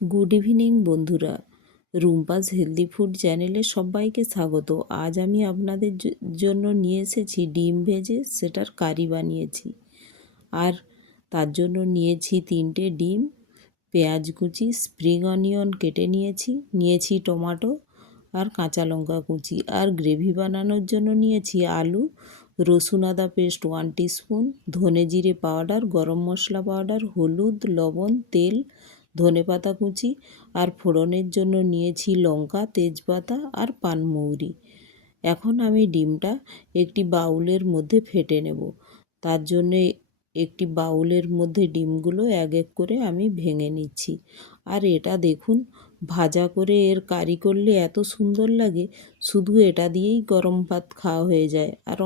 Good evening বন্ধুরা, Rumpa's healthy food চ্যানেলে সবাইকে স্বাগত। আজ আমি আপনাদের জন্য নিয়ে এসেছি ডিম ভেজে সেটার কারি বানিয়েছি। আর তার জন্য নিয়েছি 3টে ডিম, পেঁয়াজ কুচি, স্প্রিং অনিয়ন কেটে নিয়েছি টমেটো আর কাঁচা লঙ্কা কুচি। আর গ্রেভি বানানোর জন্য নিয়েছি আলু, রসুন আদা পেস্ট 1 টিস্পুন, ধনে জিরে পাউডার, গরম মশলা পাউডার, হলুদ, লবণ, তেল, ধনেপাতা কুচি। আর ফোড়নের জন্য নিয়েছি লঙ্কা, তেজপাতা আর পানমৌরি। এখন আমি ডিমটা একটি বাউলের মধ্যে ফেটে নেব। তার জন্যে একটি বাউলের মধ্যে ডিমগুলো এক এক করে আমি ভেঙে নিচ্ছি। আর এটা দেখুন, ভাজা করে এর কারি করলে এত সুন্দর লাগে, শুধু এটা দিয়েই গরম ভাত খাওয়া হয়ে যায়। আর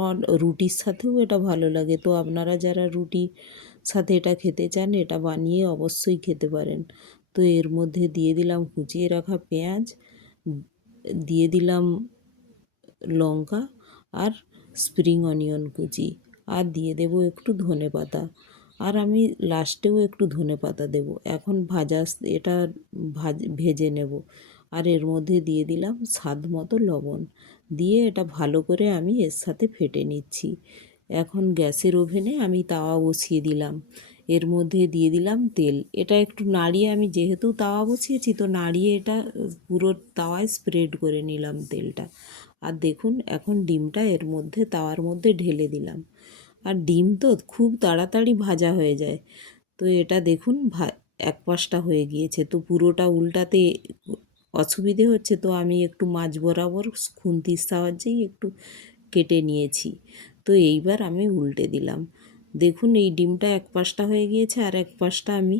রুটির সাথেও এটা ভালো লাগে। তো আপনারা যারা রুটির সাথে এটা খেতে চান, এটা বানিয়ে অবশ্যই খেতে পারেন। তো এর মধ্যে দিয়ে দিলাম কুচিয়ে রাখা পেঁয়াজ, দিয়ে দিলাম লঙ্কা আর স্প্রিং অনিয়ন কুচি, আর দিয়ে দেব একটু ধনেপাতা। আর আমি লাস্টেও একটু ধনেপাতা দেব। এখন এটা ভেজে নেব। আর এর মধ্যে দিয়ে দিলাম স্বাদ মতো লবণ, দিয়ে এটা ভালো করে আমি এর সাথে ফেটে নিচ্ছি। এখন গ্যাসের ওভেনে আমি তাওয়া বসিয়ে দিলাম। এর মধ্যে দিয়ে দিলাম তেল। এটা একটু নাড়িয়ে, আমি যেহেতু তাওয়া বসিয়েছি তো নাড়িয়ে এটা পুরো তাওয়ায় স্প্রেড করে নিলাম তেলটা। আর দেখুন, এখন ডিমটা এর মধ্যে তাওয়ার মধ্যে ঢেলে দিলাম। আর ডিম তো খুব তাড়াতাড়ি ভাজা হয়ে যায়। তো এটা দেখুন এক পাশটা হয়ে গিয়েছে, তো পুরোটা উল্টাতে অসুবিধে হচ্ছে, তো আমি একটু মাঝ বরাবর খুন্তির সাহায্যেই একটু কেটে নিয়েছি। তো এইবার আমি উল্টে দিলাম। দেখুন, এই ডিমটা এক পাশটা হয়ে গিয়েছে, আর এক পাশটা আমি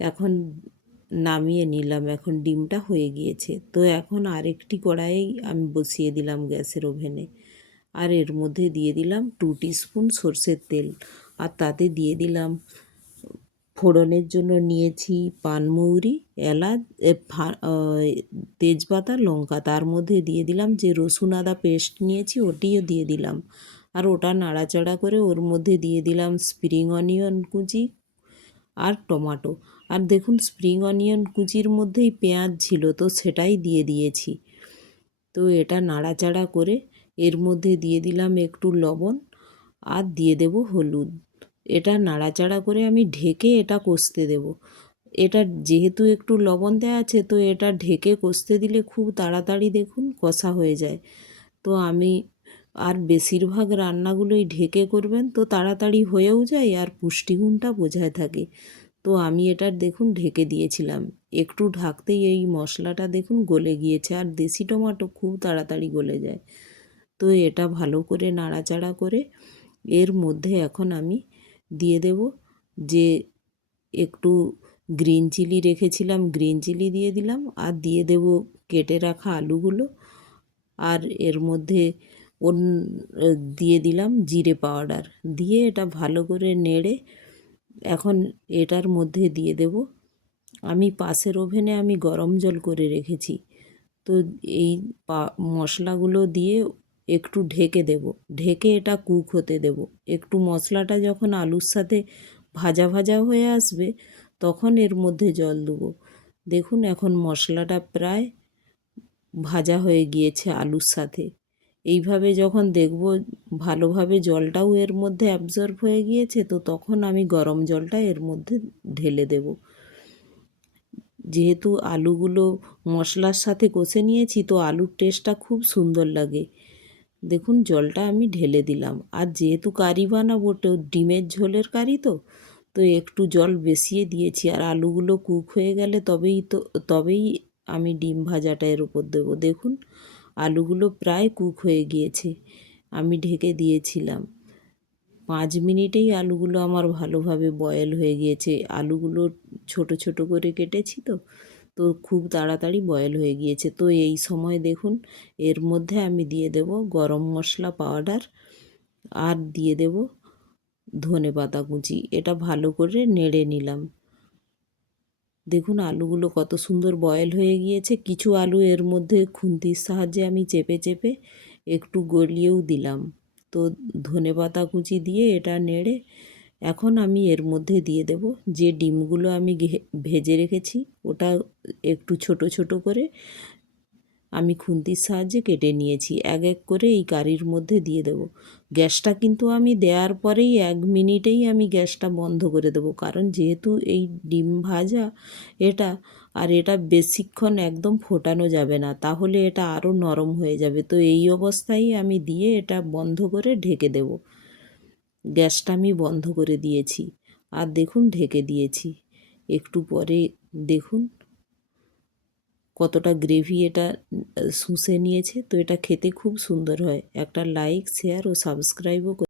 এখন নামিয়ে নিলাম। এখন ডিমটা হয়ে গিয়েছে। তো এখন আরেকটি কড়াই আমি বসিয়ে দিলাম গ্যাসের ওভেনে। আর এর মধ্যে দিয়ে দিলাম 2 টিস্পুন সর্ষের তেল। আর তাতে দিয়ে দিলাম, ফোড়নের জন্য নিয়েছি পানমৌরি, এলাচ, তেজপাতা, লঙ্কা। তার মধ্যে দিয়ে দিলাম যে রসুন আদা পেস্ট নিয়েছি, ওটিও দিয়ে দিলাম। আর ওটা নাড়াচাড়া করে ওর মধ্যে দিয়ে দিলাম স্প্রিং অনিয়ন কুচি আর টমেটো। আর দেখুন, স্প্রিং অনিয়ন কুচির মধ্যেই পেঁয়াজ ছিল, তো সেটাই দিয়ে দিয়েছি। তো এটা নাড়াচাড়া করে এর মধ্যে দিয়ে দিলাম একটু লবণ, আর দিয়ে দেব হলুদ। এটা নাড়াচাড়া করে আমি ঢেকে এটা কষতে দেব। এটা যেহেতু একটু লবণ দেওয়া আছে, তো এটা ঢেকে কষতে দিলে খুব তাড়াতাড়ি দেখুন কষা হয়ে যায়। তো আমি আর বেশিরভাগ রান্নাগুলোই ঢেকে করবেন, তো তাড়াতাড়ি হয়েও যায় আর পুষ্টিগুণটা বোঝায় থাকে। তো আমি এটা দেখুন ঢেকে দিয়েছিলাম। একটু ঢাকতেই এই মশলাটা দেখুন গলে গিয়েছে। আর দেশি টমেটো খুব তাড়াতাড়ি গলে যায়। তো এটা ভালো করে নাড়াচাড়া করে এর মধ্যে এখন আমি দিয়ে দেব যে একটু গ্রিন চিলি রেখেছিলাম, গ্রিন চিলি দিয়ে দিলাম। আর দিয়ে দেব কেটে রাখা আলুগুলো। আর এর মধ্যে অন দিয়ে দিলাম জিরে পাউডার, দিয়ে এটা ভালো করে নেড়ে এখন এটার মধ্যে দিয়ে দেব, আমি পাশের ওভেনে আমি গরম জল করে রেখেছি। তো এই মশলাগুলো দিয়ে একটু ঢেকে দেব। ঢেকে এটা কুক হতে দেব। একটু মশলাটা যখন আলুর সাথে ভাজা ভাজা হয়ে আসবে, তখন এর মধ্যে জল দেবো। দেখুন, এখন মশলাটা প্রায় ভাজা হয়ে গিয়েছে আলুর সাথে। এইভাবে যখন দেখব ভালোভাবে জলটাও এর মধ্যে অ্যাবজর্ব হয়ে গিয়েছে, তো তখন আমি গরম জলটা এর মধ্যে ঢেলে দেব। যেহেতু আলুগুলো মশলার সাথে কষে নিয়েছি, তো আলুর টেস্টটা খুব সুন্দর লাগে। দেখুন, জলটা আমি ঢেলে দিলাম। আর যেহেতু কারি বানাবো, তো ডিমের ঝোলের কারি, তো একটু জল বেশিয়ে দিয়েছি। আর আলুগুলো কুক হয়ে গেলে তবেই আমি ডিম ভাজাটা এর উপর দেবো। দেখুন, আলুগুলো প্রায় কুক হয়ে গিয়েছে। আমি ঢেকে দিয়েছিলাম। 5 মিনিটেই আলুগুলো আমার ভালোভাবে বয়েল হয়ে গিয়েছে। আলুগুলো ছোট ছোট করে কেটেছি, তো খুব তাড়াতাড়ি বয়েল হয়ে গিয়েছে। তো এই সময় দেখুন, এর মধ্যে আমি দিয়ে দেব গরম মশলা পাউডার, আর দিয়ে দেব ধনেপাতা কুচি। এটা ভালো করে নেড়ে নিলাম। দেখুন, আলুগুলো কত সুন্দর বয়েল হয়ে গিয়েছে। কিছু আলু এর মধ্যে খুন্তির সাহায্যে আমি চেপে চেপে একটু গলিয়েও দিলাম। তো ধনেপাতা কুচি দিয়ে এটা নেড়ে এখন আমি এর মধ্যে দিয়ে দেব যে ডিমগুলো আমি ভেজে রেখেছি, ওটা একটু ছোট ছোট করে আমি খুন্তির সাহায্যে কেটে নিয়েছি। এক এক করে এই কারির মধ্যে দিয়ে দেব। গ্যাসটা কিন্তু আমি দেওয়ার পরেই 1 মিনিটেই আমি গ্যাসটা বন্ধ করে দেবো, কারণ যেহেতু এই ডিম ভাজা এটা, আর এটা বেশিক্ষণ একদম ফোটানো যাবে না, তাহলে এটা আরও নরম হয়ে যাবে। তো এই অবস্থায় আমি দিয়ে এটা বন্ধ করে ঢেকে দেব। গ্যাসটা আমি বন্ধ করে দিয়েছি, আর দেখুন ঢেকে দিয়েছি। একটু পরে দেখুন কতটা গ্রেভি এটা শুষে নিয়েছে। তো এটা খেতে খুব সুন্দর হয়। একটা লাইক, শেয়ার ও সাবস্ক্রাইবও